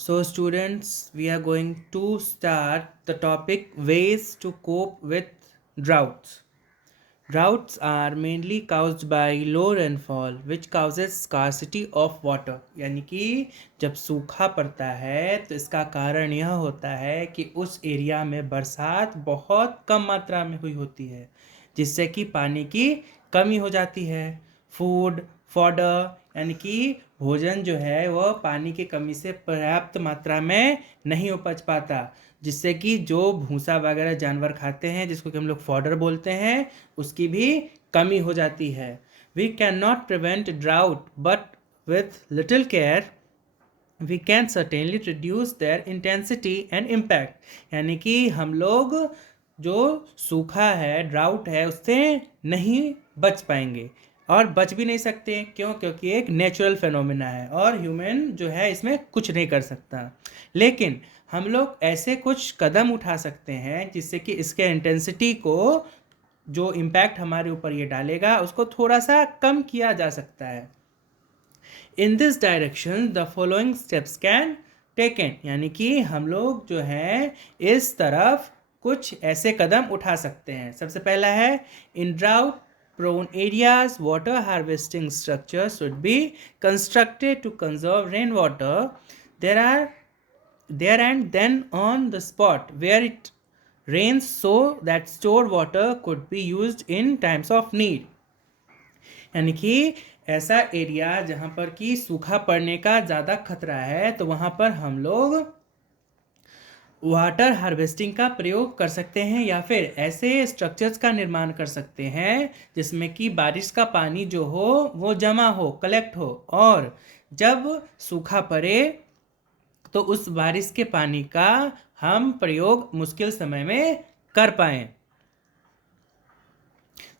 So, students, we are going to start the topic ways to cope with droughts. Droughts are mainly caused by low rainfall, which causes scarcity of water. यानी कि जब सूखा पड़ता है तो इसका कारण यह होता है कि उस एरिया में बरसात बहुत कम मात्रा में हुई होती है, जिससे कि पानी की कमी हो जाती है। फूड फॉडर यानी कि भोजन जो है वह पानी की कमी से पर्याप्त मात्रा में नहीं उपज पाता, जिससे कि जो भूसा वगैरह जानवर खाते हैं, जिसको कि हम लोग फॉडर बोलते हैं, उसकी भी कमी हो जाती है। We can not prevent drought, but with little care we can certainly reduce their intensity and impact. यानी कि हम लोग जो सूखा है, ड्राउट है, उससे नहीं बच पाएंगे और बच भी नहीं सकते। क्यों? क्योंकि एक नेचुरल फेनोमेना है और ह्यूमन जो है इसमें कुछ नहीं कर सकता। लेकिन हम लोग ऐसे कुछ कदम उठा सकते हैं जिससे कि इसके इंटेंसिटी को, जो इम्पैक्ट हमारे ऊपर ये डालेगा, उसको थोड़ा सा कम किया जा सकता है। In this direction the following steps can taken. यानी कि हम लोग जो है इस तरफ कुछ ऐसे कदम उठा सकते हैं। सबसे पहला है, इन drought prone areas water harvesting structures should be constructed to conserve rainwater there and then on the spot where it rains, so that stored water could be used in times of need। यानी कि ऐसा area जहाँ पर कि सूखा पड़ने का ज़्यादा खतरा है, तो वहाँ पर हम लोग वाटर हार्वेस्टिंग का प्रयोग कर सकते हैं या फिर ऐसे स्ट्रक्चर्स का निर्माण कर सकते हैं जिसमें कि बारिश का पानी जो हो वो जमा हो, कलेक्ट हो, और जब सूखा पड़े तो उस बारिश के पानी का हम प्रयोग मुश्किल समय में कर पाएं।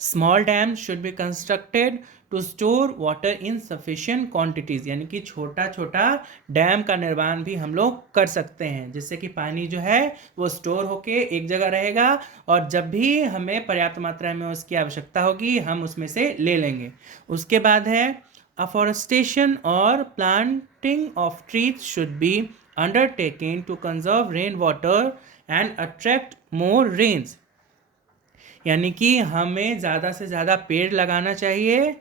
Small dam should be constructed to store water in sufficient quantities. यानी कि छोटा छोटा डैम का निर्माण भी हम लोग कर सकते हैं, जिससे कि पानी जो है वो स्टोर होके एक जगह रहेगा और जब भी हमें पर्याप्त मात्रा में उसकी आवश्यकता होगी हम उसमें से ले लेंगे। उसके बाद है, अफॉरेस्टेशन और planting of trees should be undertaking to conserve rain water and attract more rains. यानी कि हमें ज़्यादा से ज़्यादा पेड़ लगाना चाहिए,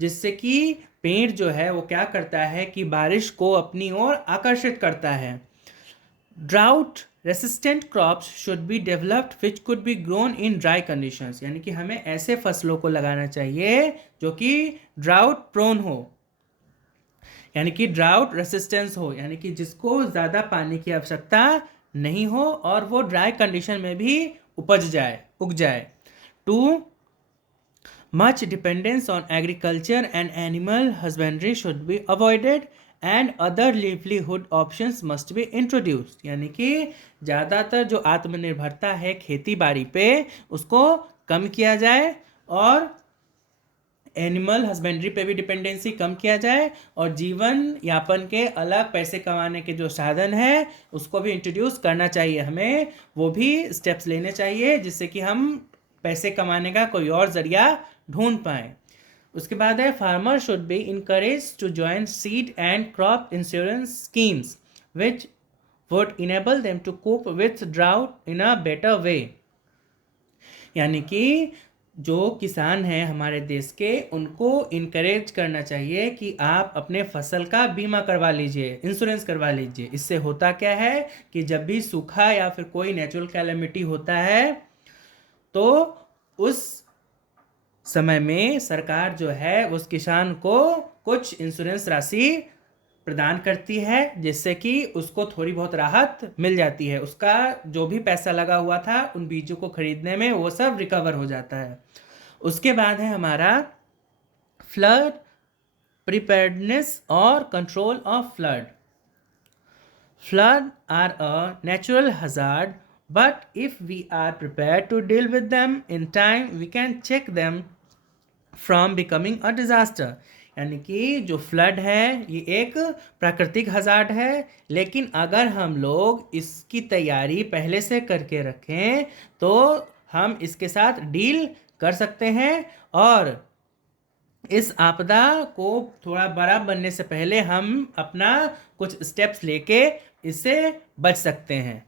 जिससे कि पेड़ जो है वो क्या करता है कि बारिश को अपनी ओर आकर्षित करता है। Drought resistant crops should be developed which could be grown in dry conditions. यानी कि हमें ऐसे फसलों को लगाना चाहिए जो कि ड्राउट प्रोन हो, यानी कि ड्राउट रेसिस्टेंस हो, यानी कि जिसको ज़्यादा पानी की आवश्यकता नहीं हो और वो ड्राई कंडीशन में भी उग जाए। Too much dependence on agriculture and animal husbandry should be avoided and other livelihood options must be introduced. यानी कि ज़्यादातर जो आत्मनिर्भरता है खेती बाड़ी पे, उसको कम किया जाए और एनिमल हस्बेंड्री पे भी डिपेंडेंसी कम किया जाए और जीवन यापन के अलग पैसे कमाने के जो साधन है उसको भी इंट्रोड्यूस करना चाहिए। हमें वो भी स्टेप्स लेने चाहिए जिससे कि हम पैसे कमाने का कोई और जरिया ढूंढ पाएँ। उसके बाद है, farmer should be encourage to join seed and crop insurance schemes which would enable them to cope with drought in a better way. यानी कि जो किसान हैं हमारे देश के, उनको इनकरेज करना चाहिए कि आप अपने फसल का बीमा करवा लीजिए, इंश्योरेंस करवा लीजिए। इससे होता क्या है कि जब भी सूखा या फिर कोई नेचुरल कैलेमिटी होता है तो उस समय में सरकार जो है उस किसान को कुछ इंश्योरेंस राशि प्रदान करती है, जिससे कि उसको थोड़ी बहुत राहत मिल जाती है। उसका जो भी पैसा लगा हुआ था उन बीजों को खरीदने में, वो सब रिकवर हो जाता है। उसके बाद है हमारा फ्लड प्रिपेयर्डनेस और control of flood. Flood are a natural hazard, but if we are prepared to deal with them in time we can check them from becoming a disaster. यानी कि जो फ्लड है ये एक प्राकृतिक हजार्ड है, लेकिन अगर हम लोग इसकी तैयारी पहले से करके रखें तो हम इसके साथ डील कर सकते हैं और इस आपदा को थोड़ा बड़ा बनने से पहले हम अपना कुछ स्टेप्स लेके इससे बच सकते हैं।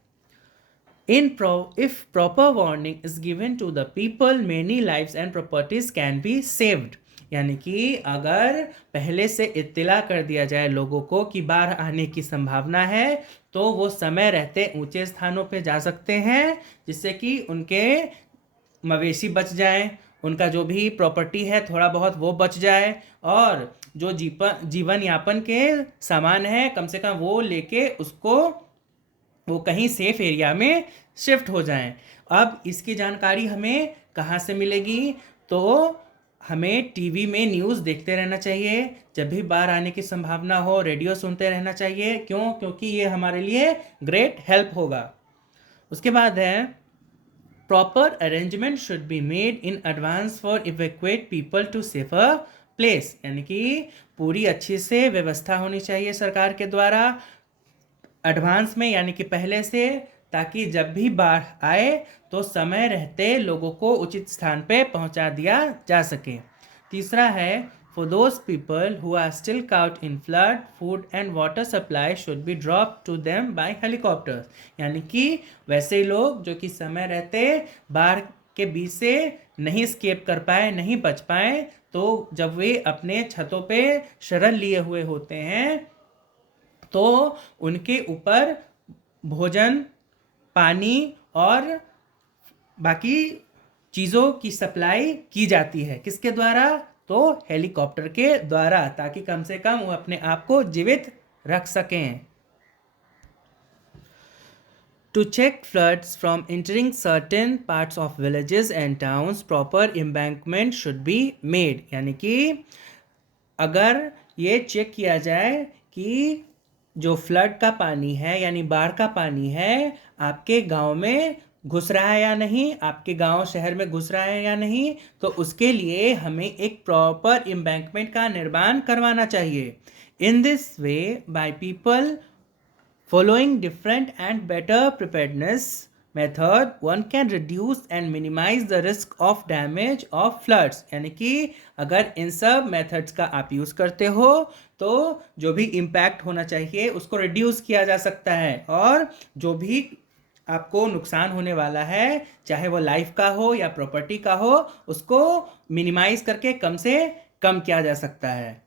If proper warning is given to the people, many lives and properties can be saved. यानी कि अगर पहले से इत्तिला कर दिया जाए लोगों को कि बाढ़ आने की संभावना है, तो वो समय रहते ऊंचे स्थानों पे जा सकते हैं, जिससे कि उनके मवेशी बच जाएं, उनका जो भी प्रॉपर्टी है थोड़ा बहुत वो बच जाए, और जो जीवन यापन के सामान है कम से कम वो लेके वो कहीं सेफ एरिया में शिफ्ट हो जाएं। अब इसकी जानकारी हमें कहाँ से मिलेगी? तो हमें टीवी में न्यूज़ देखते रहना चाहिए, जब भी बाढ़ आने की संभावना हो रेडियो सुनते रहना चाहिए। क्यों? क्योंकि ये हमारे लिए ग्रेट हेल्प होगा। उसके बाद है proper arrangement should be made in advance for evacuate people to safer place. यानी कि पूरी अच्छी से व्यवस्था होनी चाहिए सरकार के द्वारा एडवांस में, यानी कि पहले से, ताकि जब भी बाढ़ आए तो समय रहते लोगों को उचित स्थान पे पहुंचा दिया जा सके। तीसरा है for those people who are still caught in flood, food and water supply should be drop to them by helicopters. यानी कि वैसे लोग जो कि समय रहते बाढ़ के बीच से नहीं स्केप कर पाए, नहीं बच पाए, तो जब वे अपने छतों पे शरण लिए हुए होते हैं तो उनके ऊपर भोजन, पानी और बाकी चीज़ों की सप्लाई की जाती है। किसके द्वारा? तो हेलीकॉप्टर के द्वारा, ताकि कम से कम वो अपने आप को जीवित रख सकें। To check floods from entering certain parts of villages and towns, proper embankment should be made. यानी कि अगर ये चेक किया जाए कि जो फ्लड का पानी है यानी बाढ़ का पानी है आपके गांव में घुस रहा है या नहीं, आपके गांव शहर में घुस रहा है या नहीं, तो उसके लिए हमें एक प्रॉपर एम्बैंकमेंट का निर्माण करवाना चाहिए। In this way by people following different and better preparedness method one can reduce and minimise the risk of damage of floods. यानी कि अगर इन सब मेथड्स का आप यूज़ करते हो तो जो भी इम्पैक्ट होना चाहिए उसको रिड्यूस किया जा सकता है, और जो भी आपको नुकसान होने वाला है चाहे वो लाइफ का हो या प्रॉपर्टी का हो, उसको मिनिमाइज करके कम से कम किया जा सकता है।